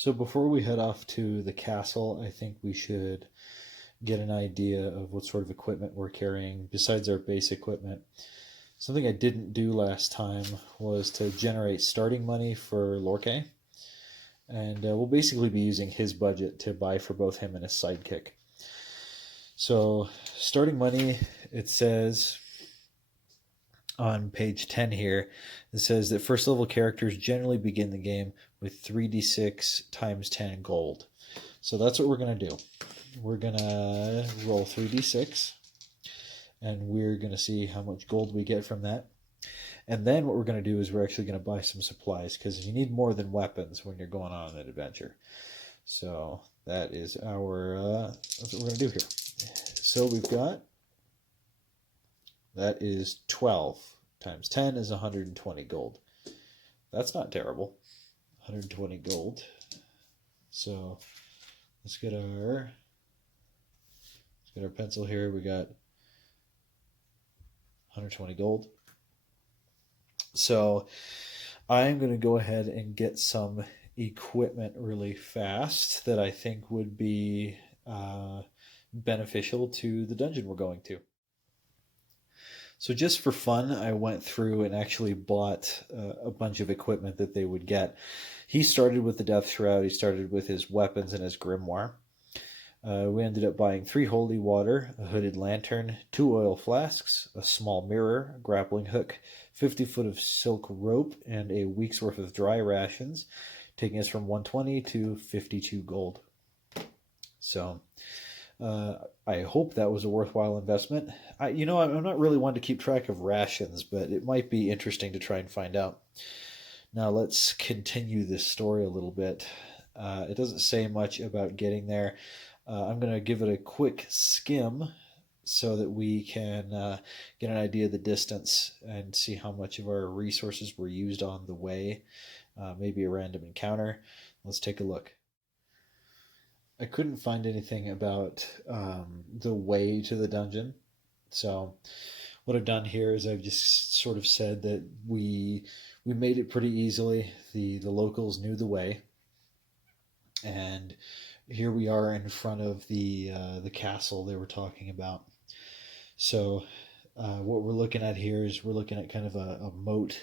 So before we head off to the castle, I think we should get an idea of what sort of equipment we're carrying besides our base equipment. Something I didn't do last time was to generate starting money for Lorkay, and we'll basically be using his budget to buy for both him and his sidekick. So, starting money, it says on page 10 here, it says that first level characters generally begin the game with 3d6 times 10 gold. So that's what we're going to do. We're going to roll 3d6, and we're going to see how much gold we get from that. And then what we're going to do is we're actually going to buy some supplies, because you need more than weapons when you're going on an adventure. So that is that's what we're going to do here. So we've got, that is 12 times 10 is 120 gold. That's not terrible. 120 gold. So let's get our pencil here. We got 120 gold. So I'm going to go ahead and get some equipment really fast that I think would be beneficial to the dungeon we're going to. So just for fun, I went through and actually bought a bunch of equipment that they would get. He started with the Death Shroud. He started with his weapons and his grimoire. We ended up buying 3 holy water, a hooded lantern, 2 oil flasks, a small mirror, a grappling hook, 50 foot of silk rope, and a week's worth of dry rations, taking us from 120 to 52 gold. So I hope that was a worthwhile investment. I'm not really one to keep track of rations, but it might be interesting to try and find out. Now let's continue this story a little bit. It doesn't say much about getting there. I'm going to give it a quick skim so that we can get an idea of the distance and see how much of our resources were used on the way. Maybe a random encounter. Let's take a look. I couldn't find anything about the way to the dungeon. So what I've done here is I've just sort of said that we made it pretty easily. The locals knew the way. And here we are in front of the castle they were talking about. So what we're looking at here is we're looking at kind of a moat.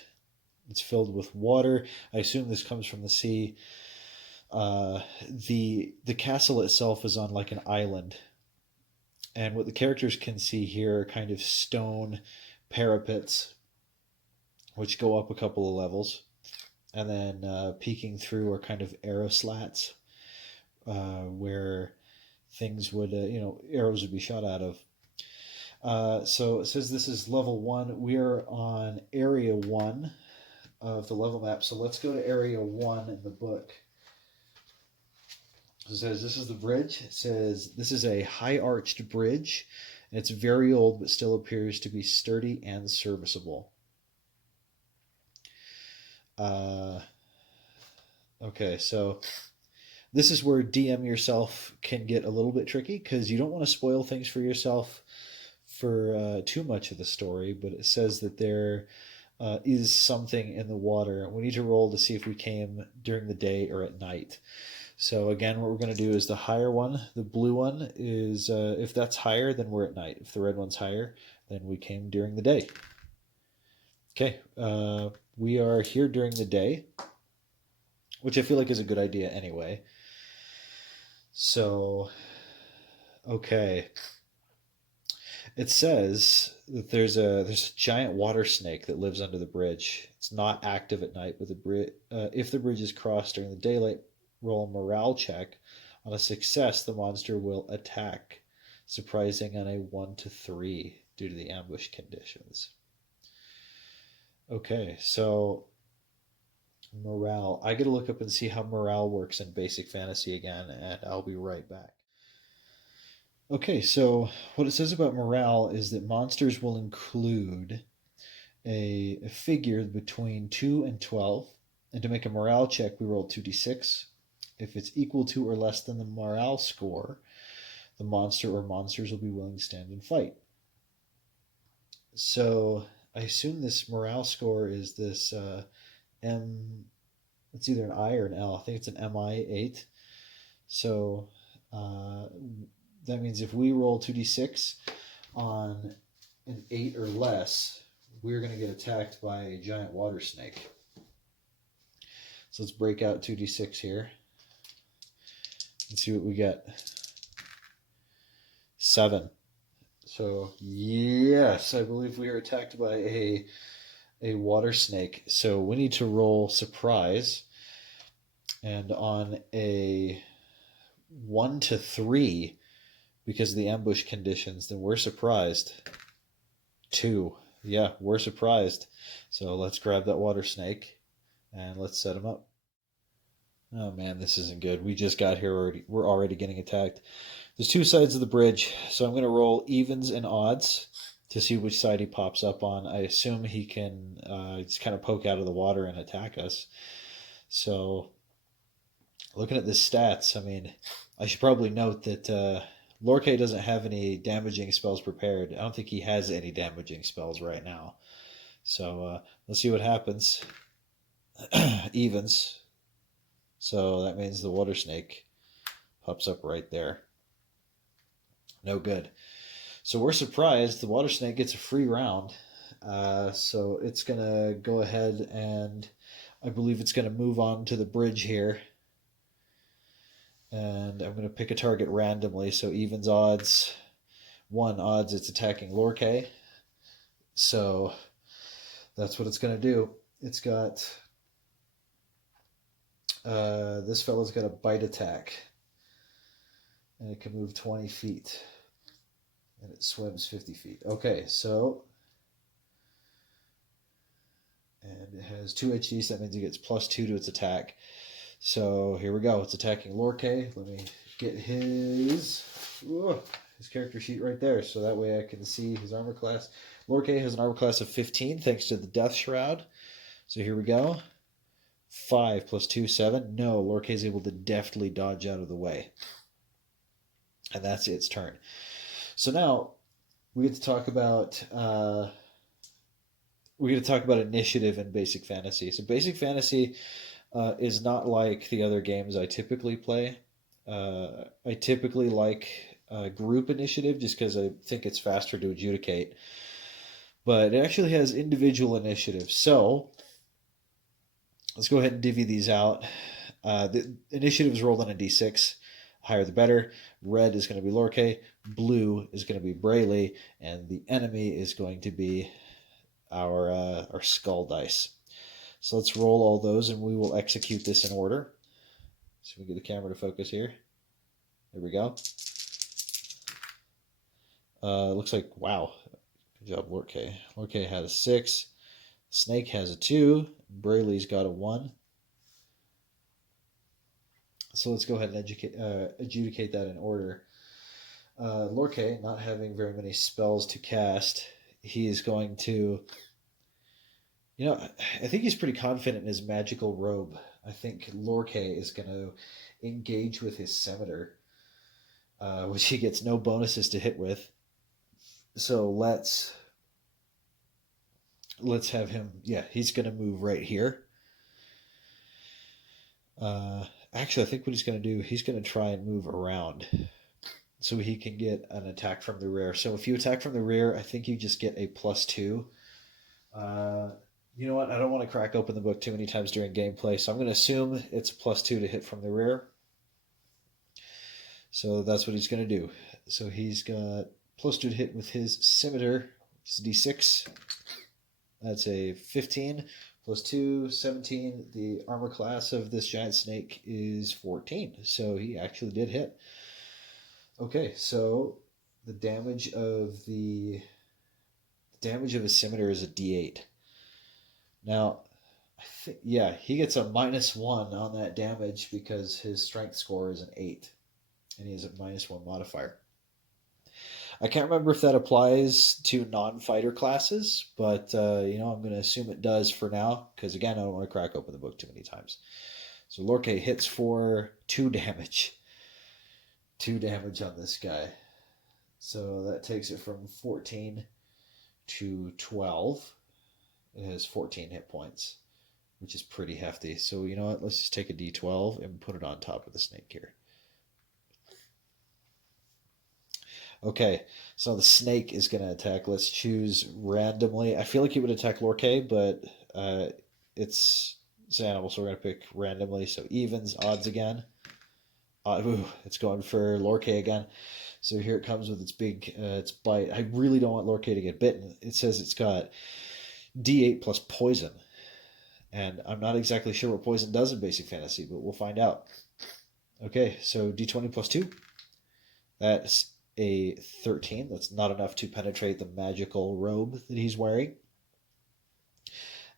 It's filled with water. I assume this comes from the sea. The castle itself is on like an island, and what the characters can see here are kind of stone parapets which go up a couple of levels, and then peeking through are kind of arrow slats where things would arrows would be shot out of. So it says this is level 1. We are on area 1 of the level map, so let's go to area 1 in the book. It says this is the bridge. It says this is a high arched bridge, and it's very old but still appears to be sturdy and serviceable. Okay, so this is where DM yourself can get a little bit tricky, because you don't want to spoil things for yourself for too much of the story, but it says that there is something in the water. We need to roll to see if we came during the day or at night. So again, what we're going to do is the higher one, the blue one, is if that's higher, then we're at night. If the red one's higher, then we came during the day. Okay, we are here during the day, which I feel like is a good idea anyway. So, okay. It says that there's a giant water snake that lives under the bridge. It's not active at night, but if the bridge is crossed during the daylight, roll a morale check. On a success, the monster will attack, surprising on a 1 to 3 due to the ambush conditions. Okay, so morale. I gotta look up and see how morale works in basic fantasy again, and I'll be right back. Okay, so what it says about morale is that monsters will include a figure between 2 and 12, and to make a morale check, we roll 2d6. If it's equal to or less than the morale score, the monster or monsters will be willing to stand and fight. So I assume this morale score is this it's either an I or an L. I think it's an MI8. So that means if we roll 2d6 on an 8 or less, we're going to get attacked by a giant water snake. So let's break out 2d6 here and see what we get. 7. So yes, I believe we are attacked by a water snake. So we need to roll surprise. And on a 1 to 3, because of the ambush conditions, then we're surprised. 2. Yeah, we're surprised. So let's grab that water snake and let's set him up. Oh man, this isn't good. We just got here already. We're already getting attacked. There's 2 sides of the bridge, so I'm going to roll evens and odds to see which side he pops up on. I assume he can just kind of poke out of the water and attack us. So looking at the stats, I mean, I should probably note that Lorkay doesn't have any damaging spells prepared. I don't think he has any damaging spells right now. So let's see what happens. Evens. So that means the water snake pops up right there. No good. So we're surprised. The water snake gets a free round. So it's going to go ahead and I believe it's going to move on to the bridge here. And I'm going to pick a target randomly. So evens odds. 1 odds it's attacking Lorkay. So that's what it's going to do. It's got... this fella's got a bite attack. And it can move 20 feet. And it swims 50 feet. Okay, so... and it has 2 HD, so that means it gets +2 to its attack. So here we go. It's attacking Lorkay. Let me get his character sheet right there, so that way I can see his armor class. Lorkay has an armor class of 15 thanks to the Death Shroud. So here we go. 5 + 2, 7. No, Lorkay's able to deftly dodge out of the way. And that's its turn. So now we get to talk about initiative in Basic Fantasy. So Basic Fantasy is not like the other games I typically play. I typically like group initiative just because I think it's faster to adjudicate. But it actually has individual initiative. So let's go ahead and divvy these out. The initiative is rolled on a d6. Higher the better. Red is going to be Lorkay. Blue is going to be Brayley. And the enemy is going to be our skull dice. So let's roll all those and we will execute this in order. So we get the camera to focus here. There we go. Looks like, wow. Good job, Lorkay. Lorkay had a 6. Snake has a 2. Brayley's got a 1. So let's go ahead and adjudicate that in order. Lorkay, not having very many spells to cast, he is going to... I think he's pretty confident in his magical robe. I think Lorkay is going to engage with his scimitar, which he gets no bonuses to hit with. So let's have him... yeah, he's going to move right here. Actually, I think what he's going to do, he's going to try and move around so he can get an attack from the rear. So if you attack from the rear, I think you just get a +2. You know what? I don't want to crack open the book too many times during gameplay, so I'm going to assume it's a +2 to hit from the rear. So that's what he's going to do. So he's got +2 to hit with his scimitar, which is a d6. That's a 15. +2, 17. The armor class of this giant snake is 14. So he actually did hit. Okay, so the damage of his scimitar is a d8. Now, he gets a -1 on that damage because his strength score is an 8. And he has a -1 modifier. I can't remember if that applies to non-fighter classes, but I'm going to assume it does for now, because again, I don't want to crack open the book too many times. So Lorkay hits for 2 damage. 2 damage on this guy. So that takes it from 14 to 12. It has 14 hit points. which is pretty hefty. So you know what? Let's just take a d12 and put it on top of the snake here. Okay, so the snake is going to attack. Let's choose randomly. I feel like he would attack Lorkay, but uh, it's an animal, so we're going to pick randomly. So evens, odds again. Ooh, it's going for Lorkay again. So here it comes with its big its bite. I really don't want Lorkay to get bitten. It says it's got D8 plus poison, and I'm not exactly sure what poison does in Basic Fantasy, but we'll find out. Okay, so D20 plus 2. That's a 13. That's not enough to penetrate the magical robe that he's wearing.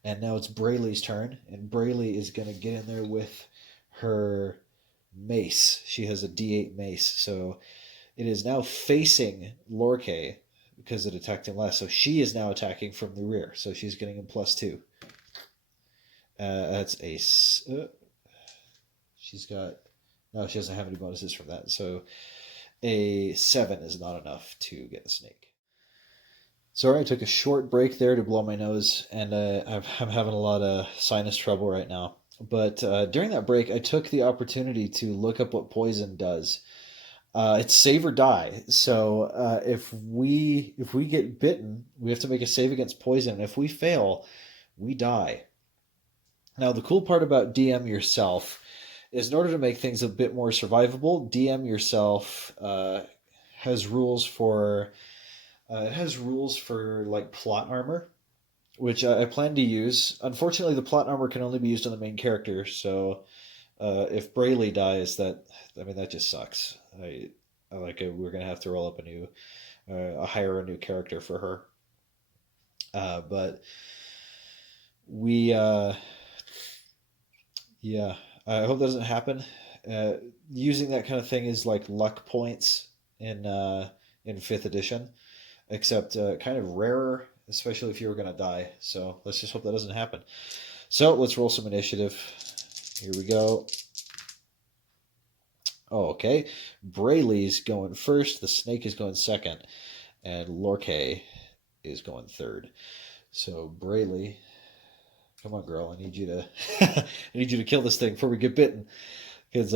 And now it's Brayley's turn, and Brayley is going to get in there with her mace. She has a D8 mace, so it is now facing Lorkay because it attacked him last. So she is now attacking from the rear, so she's getting a plus 2. That's a. She's got. No, she doesn't have any bonuses from that, so a 7 is not enough to get the snake. Sorry, I took a short break there to blow my nose, and I'm having a lot of sinus trouble right now. But during that break, I took the opportunity to look up what poison does. It's save or die. So if we get bitten, we have to make a save against poison. And if we fail, we die. Now, the cool part about DM yourself is in order to make things a bit more survivable, DM yourself has rules for like plot armor, which I plan to use. Unfortunately, the plot armor can only be used on the main character, so if Brayley dies, that just sucks. We're gonna have to roll up hire a new character for her. But we yeah, I hope that doesn't happen. Using that kind of thing is like luck points in fifth edition, except kind of rarer, especially if you were going to die. So let's just hope that doesn't happen. So let's roll some initiative. Here we go. Oh, okay. Brayley's going first. The snake is going second. And Lorkay is going third. So Brayley, come on, girl. I need you to I need you to kill this thing before we get bitten. Because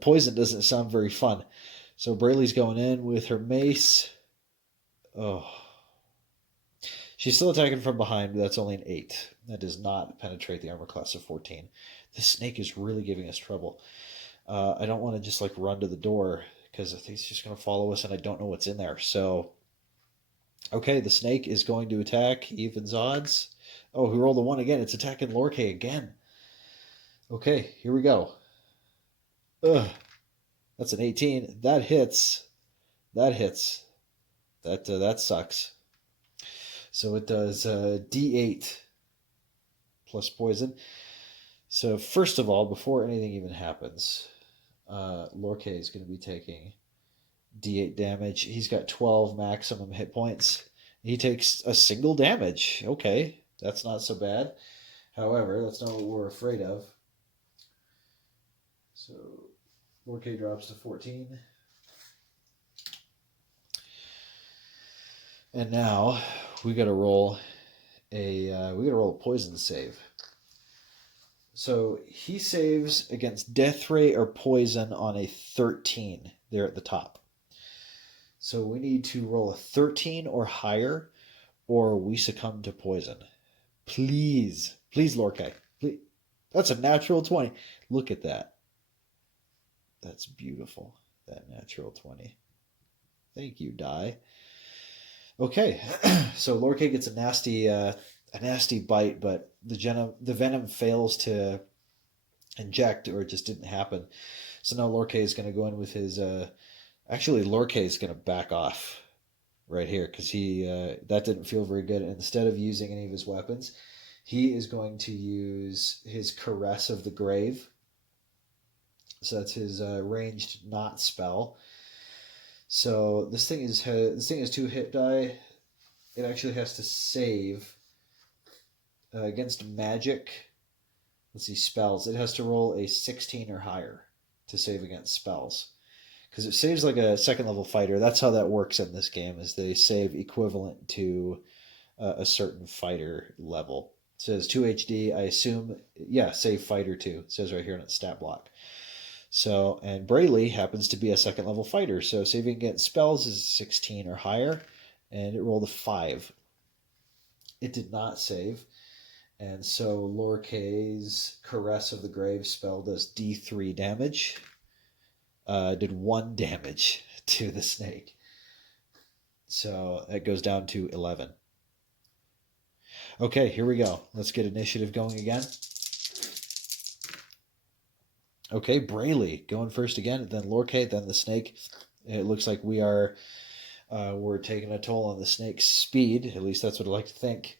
poison doesn't sound very fun. So Brayley's going in with her mace. Oh. She's still attacking from behind, but that's only an 8. That does not penetrate the armor class of 14. This snake is really giving us trouble. I don't want to just like run to the door because I think it's just going to follow us and I don't know what's in there. So, okay, the snake is going to attack. Evens odds. Oh, we rolled a 1 again. It's attacking Lorkay again. Okay, here we go. Ugh. That's an 18. That hits. That hits. That sucks. So it does D8 plus poison. So first of all, before anything even happens, Lorkay is going to be taking D8 damage. He's got 12 maximum hit points. He takes a single damage. Okay, that's not so bad. However, that's not what we're afraid of. So Lorkay drops to 14. And now we got to roll a poison save. So he saves against death ray or poison on a 13 there at the top. So we need to roll a 13 or higher, or we succumb to poison. Please, Lorkay. Please. That's a natural 20. Look at that. That's beautiful. That natural 20. Thank you, die. Okay, so Lorkay gets a nasty bite, but the venom fails to inject, or it just didn't happen. So now Lorkay is going to go in with his. Actually, Lorkay is going to back off right here because that didn't feel very good. And instead of using any of his weapons, he is going to use his Caress of the Grave. So that's his ranged knot spell. So this thing has 2 hit die. It actually has to save against magic. Let's see, spells. It has to roll a 16 or higher to save against spells. Because it saves like a second level fighter. That's how that works in this game, is they save equivalent to a certain fighter level. says 2 HD. I assume, yeah, save fighter 2. It says right here in its stat block. So, and Brayley happens to be a second level fighter. So saving against spells is 16 or higher. And it rolled a 5. It did not save. And so Lorkay's Caress of the Grave spell does D3 damage. Did 1 damage to the snake. So it goes down to 11. Okay, here we go. Let's get initiative going again. Okay, Brayley going first again, then Lorkay, then the snake. It looks like we're taking a toll on the snake's speed. At least that's what I like to think.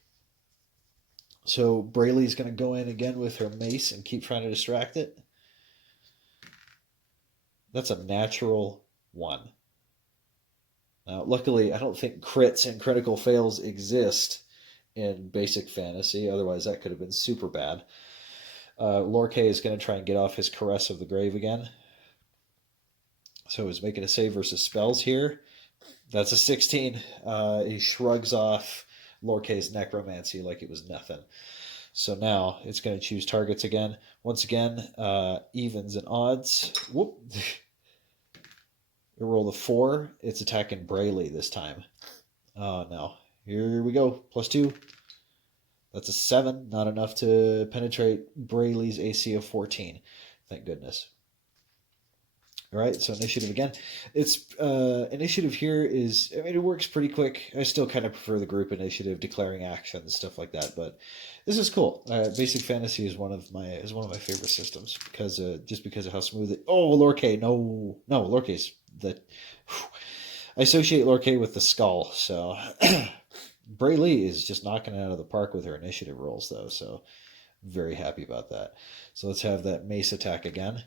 So Brayley's going to go in again with her mace and keep trying to distract it. That's a natural 1. Now, luckily, I don't think crits and critical fails exist in basic fantasy. Otherwise, that could have been super bad. Lorkay is going to try and get off his Caress of the Grave again. So he's making a save versus spells here. That's a 16. He shrugs off Lorkay's Necromancy like it was nothing. So now it's going to choose targets again. Once again, evens and odds. Whoop. It rolled a 4. It's attacking Brayley this time. Oh, no. Here we go. +2. That's a 7. Not enough to penetrate Brayley's AC of 14. Thank goodness. All right, so initiative again. It's initiative here is, I mean, it works pretty quick. I still kind of prefer the group initiative, declaring actions, stuff like that. But this is cool. Basic Fantasy is one of my favorite systems because because of how smooth it. Oh, Lorkay, no, Lorkay's the. I associate Lorkay with the skull, so Brayley is just knocking it out of the park with her initiative rolls, though. So very happy about that. So let's have that mace attack again.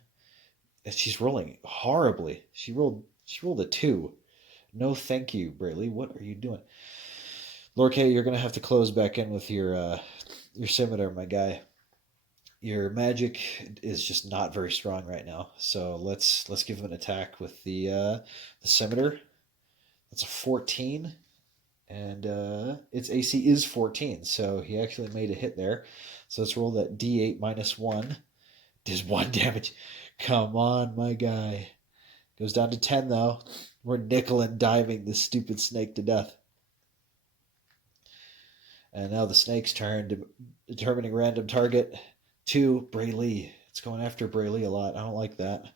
She's rolling horribly. She rolled a 2. No, thank you, Brayley. What are you doing? Lorkay, you're gonna have to close back in with your scimitar, my guy. Your magic is just not very strong right now. So let's give him an attack with the scimitar. That's a 14, and its AC is 14. So he actually made a hit there. So let's roll that D8 -1. Does 1 damage. Come on, my guy. Goes down to 10, though. We're nickel and diming this stupid snake to death. And now the snake's turn, determining random target to Brayley. It's going after Brayley a lot. I don't like that.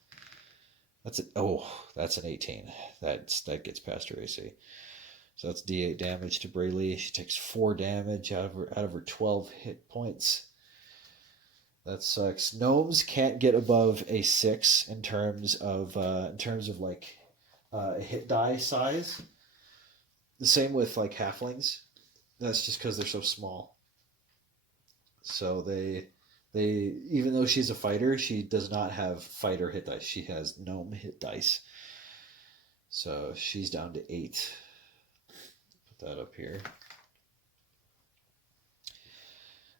That's an 18. That gets past her AC. So that's D8 damage to Brayley. She takes 4 damage out of her 12 hit points. That sucks. Gnomes can't get above a 6 in terms of like hit die size. The same with like halflings. That's just because they're so small. So they even though she's a fighter, she does not have fighter hit dice. She has gnome hit dice. So she's down to 8. Put that up here.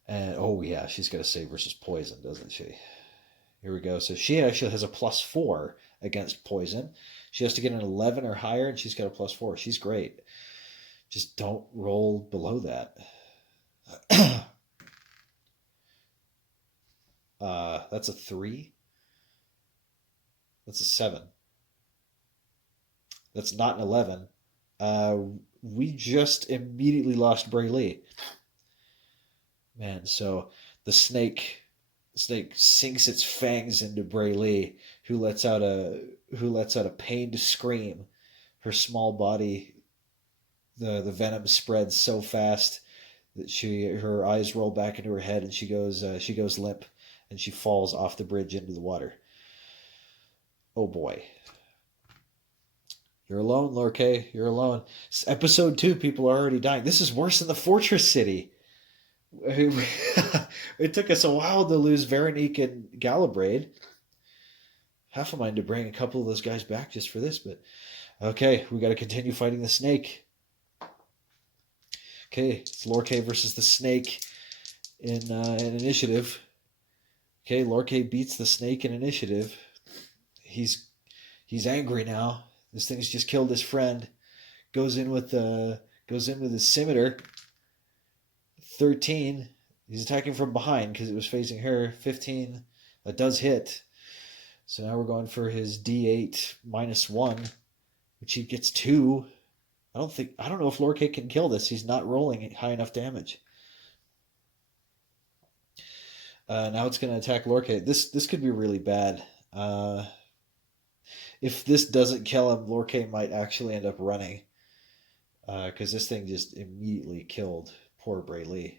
And oh yeah, she's got to save versus poison, doesn't she? Here we go. So she actually has a +4 against poison. She has to get an 11 or higher, and she's got a +4. She's great. Just don't roll below that. That's a 3. That's a 7. That's not an 11. We just immediately lost Brayley. Man, so the snake sinks its fangs into Brayley, who lets out a pained scream. Her small body, the venom spreads so fast that her eyes roll back into her head, and she goes limp, and she falls off the bridge into the water. Oh boy. You're alone, Lorkay. You're alone. Episode 2, people are already dying. This is worse than the Fortress City. It took us a while to lose Veronique and Galabrade. Half of mine to bring a couple of those guys back just for this, but okay, we got to continue fighting the snake. Okay, it's Lorkay versus the snake in initiative. Okay, Lorkay beats the snake in initiative. He's angry now. This thing's just killed his friend. Goes in with his scimitar. 13. He's attacking from behind because it was facing her. 15. That does hit. So now we're going for his D8 -1, which he gets 2. I don't know if Lorkay can kill this. He's not rolling high enough damage. Now it's going to attack Lorkay. This could be really bad. If this doesn't kill him, Lorkay might actually end up running. Because this thing just immediately killed poor Braylee.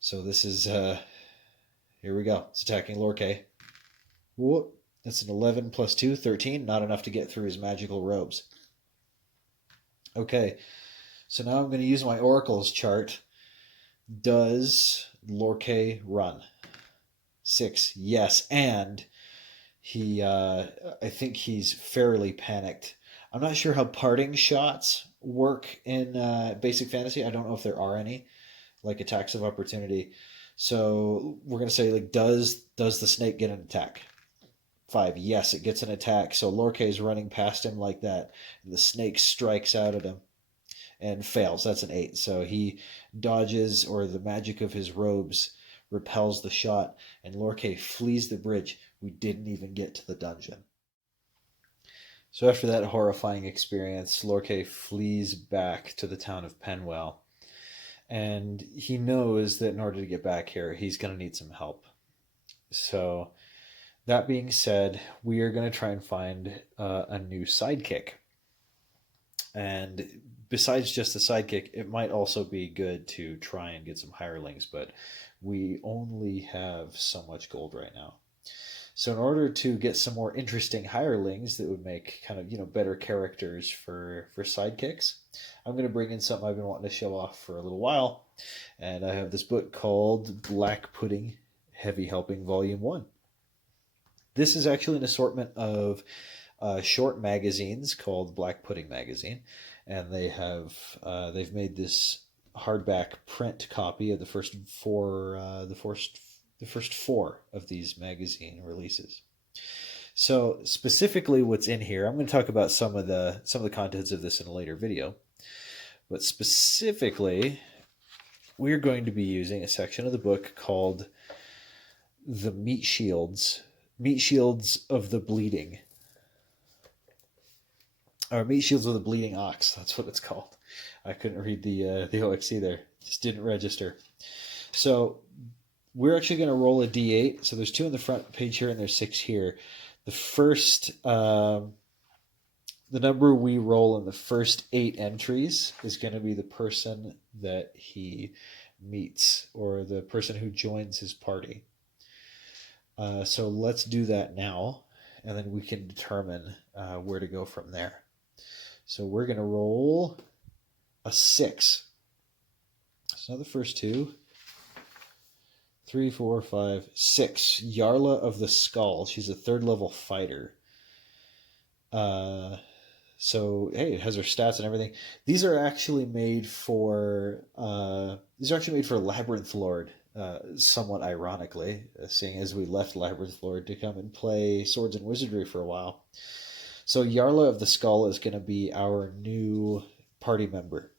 So this is, here we go. It's attacking Lorkay. Whoop. That's an 11 plus 2, 13. Not enough to get through his magical robes. Okay, so now I'm going to use my Oracle's chart. Does Lorkay run? 6, yes. And he, I think he's fairly panicked. I'm not sure how parting shots work in Basic Fantasy. I don't know if there are any, like attacks of opportunity. So we're going to say, like, does the snake get an attack? 5, yes, it gets an attack. So Lorkay's running past him like that. And the snake strikes out at him and fails. That's an 8. So he dodges, or the magic of his robes repels the shot, and Lorkay flees the bridge. We didn't even get to the dungeon. So after that horrifying experience, Lorkay flees back to the town of Penwell. And he knows that in order to get back here, he's going to need some help. So that being said, we are going to try and find a new sidekick. And besides just the sidekick, it might also be good to try and get some hirelings, but we only have so much gold right now. So in order to get some more interesting hirelings that would make kind of, better characters for sidekicks, I'm going to bring in something I've been wanting to show off for a little while. And I have this book called Black Pudding Heavy Helping Volume 1. This is actually an assortment of short magazines called Black Pudding Magazine, and they've made this hardback print copy of the first four of these magazine releases. So specifically, what's in here, I'm going to talk about some of the contents of this in a later video, but specifically, we're going to be using a section of the book called the Meat Shields of the Bleeding. Or Meat Shields of the Bleeding Ox. That's what it's called. I couldn't read the OXC there. Just didn't register. So we're actually going to roll a D8. So there's 2 on the front page here and there's 6 here. The first, the number we roll in the first 8 entries is going to be the person that he meets, or the person who joins his party. So let's do that now, and then we can determine where to go from there. So we're going to roll a 6. So the first 2. 3, 4, 5, 6. Yarla of the Skull. She's a 3rd level fighter. So hey, it has her stats and everything. These are actually made for Labyrinth Lord. Somewhat ironically, seeing as we left Labyrinth Lord to come and play Swords and Wizardry for a while. So Yarla of the Skull is going to be our new party member.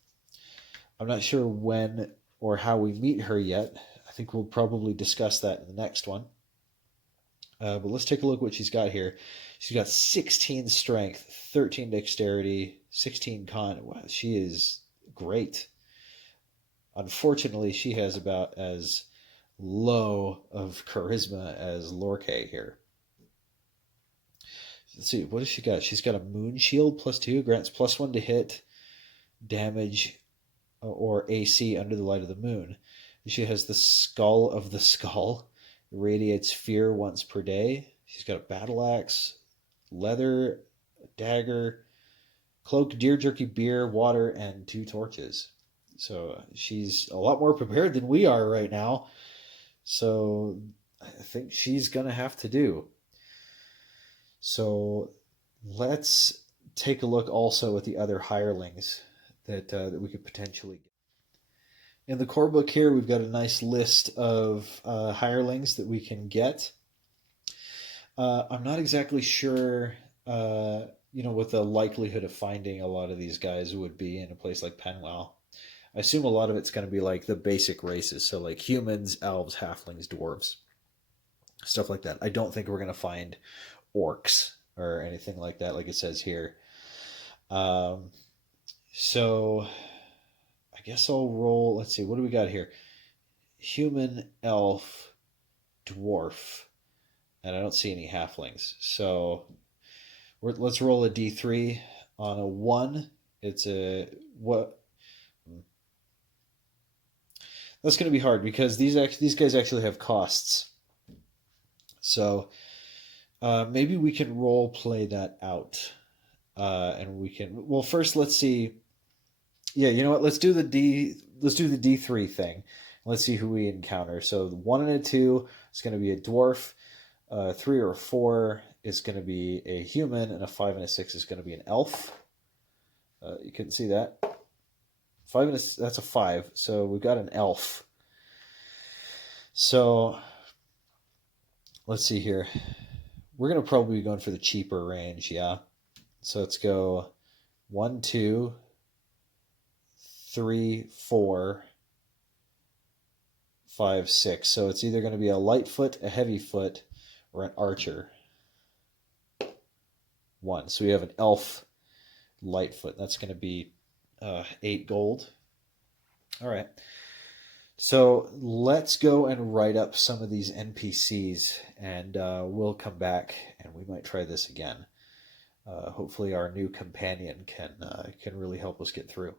I'm not sure when or how we meet her yet. I think we'll probably discuss that in the next one. But let's take a look at what she's got here. She's got 16 strength, 13 dexterity, 16 con. Wow, she is great. Unfortunately, she has about as low of charisma as Lorkay here. Let's see, what has she got? She's got a Moon Shield +2, grants +1 to hit, damage, or AC under the light of the moon. She has the Skull of the Skull, radiates fear once per day. She's got a battle axe, leather, a dagger, cloak, deer jerky, beer, water, and 2 torches. So she's a lot more prepared than we are right now. So I think she's going to have to do. So let's take a look also at the other hirelings that we could potentially get. In the core book here, we've got a nice list of hirelings that we can get. I'm not exactly sure, what the likelihood of finding a lot of these guys would be in a place like Penwell. I assume a lot of it's going to be like the basic races. So like humans, elves, halflings, dwarves, stuff like that. I don't think we're going to find orcs or anything like that, like it says here. Um, so I guess I'll roll. Let's see. What do we got here? Human, elf, dwarf, and I don't see any halflings. So let's roll a d3 on a 1. It's a what? That's going to be hard because these guys actually have costs. So maybe we can role play that out, and we can. Well, first let's see. Yeah, you know what? Let's do the D3 thing. Let's see who we encounter. So 1 and a 2 is going to be a dwarf. 3 or 4 is going to be a human, and a 5 and a 6 is going to be an elf. You couldn't see that. 5 and that's a 5. So we've got an elf. So let's see here. We're going to probably be going for the cheaper range, yeah. So let's go 1, 2, 3, 4, 5, 6. So it's either going to be a light foot, a heavy foot, or an archer. 1. So we have an elf lightfoot. That's going to be 8 gold. All right. So let's go and write up some of these NPCs, and we'll come back and we might try this again. Hopefully, our new companion can really help us get through.